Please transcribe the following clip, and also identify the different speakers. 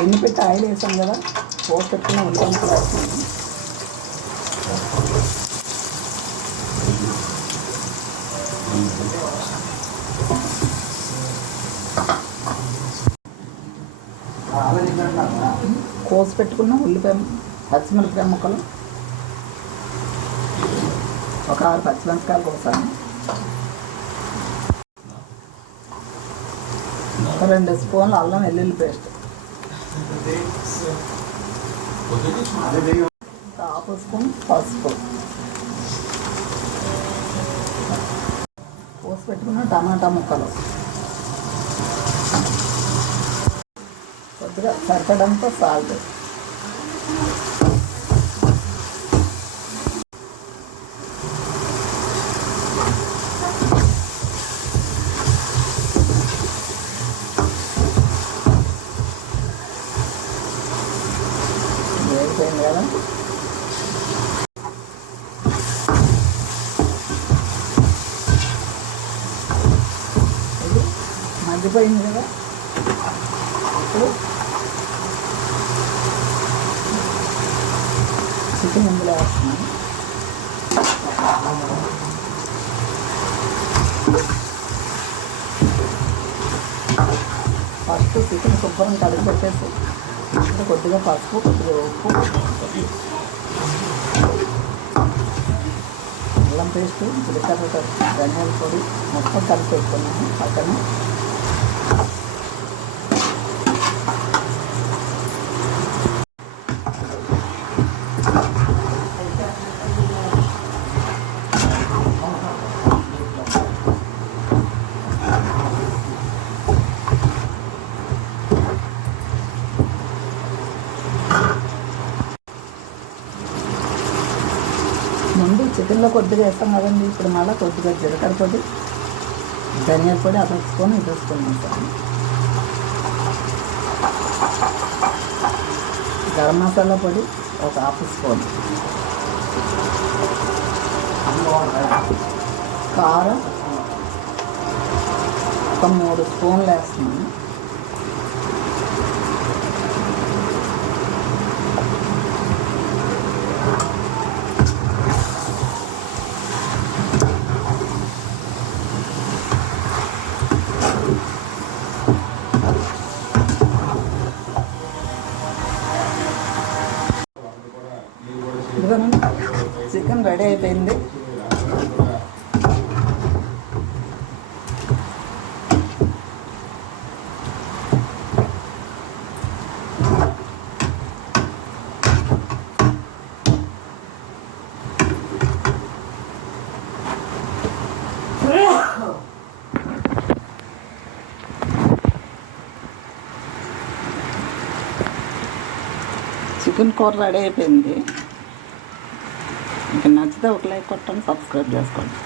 Speaker 1: ఎన్ని పెట్టి ఆయిల్ వేసాం కదా? పోస్ట్ పెట్టుకున్న ఉంటాం కోసి పెట్టుకున్న ఉల్లిపాయ పచ్చిమిరపకాయ ముక్కలు. ఒక ఆరు పచ్చిమిరపకాయలు కోసాను. రెండు స్పూన్లు అల్లం వెల్లుల్లి పేస్ట్. హాఫ్ స్పూన్ పసుపు. పోసి పెట్టుకున్న టమాటా ముక్కలు. కొద్దిగా సరిపడంతో సాల్ట్. కదా? ఇది మగ్గిపోయింది కదా? ఇప్పుడు చికెన్ ఇందులో వేస్తున్నాను. ఫస్ట్ చికెన్ శుభ్రం కడిగి పెట్టేసి ఇప్పుడు కొద్దిగా పసుపు కొద్దిగా ఉప్పు. అల్లం పేస్ట్ జీలకర్ర ధనియాల పొడి మొత్తం కలిపి పెట్టుకున్నాను పక్కన. చికెన్లో కొద్దిగా వేస్తాం కదండి. ఇప్పుడు మళ్ళీ కొద్దిగా జీలకర్ర పొడి ధనియాల పొడి అలా స్పూన్ ఇది స్పూన్ గరం మసాలా పొడి ఒక హాఫ్ స్పూన్. కారం ఒక మూడు స్పూన్లు వేస్తున్నాను. ఇదిగో చికెన్ రెడీ అయిపోయింది. చికెన్ కూర రెడీ అయిపోయింది. మీకు నచ్చితే ఒక లైక్ కొట్టండి సబ్స్క్రైబ్ చేసుకోండి.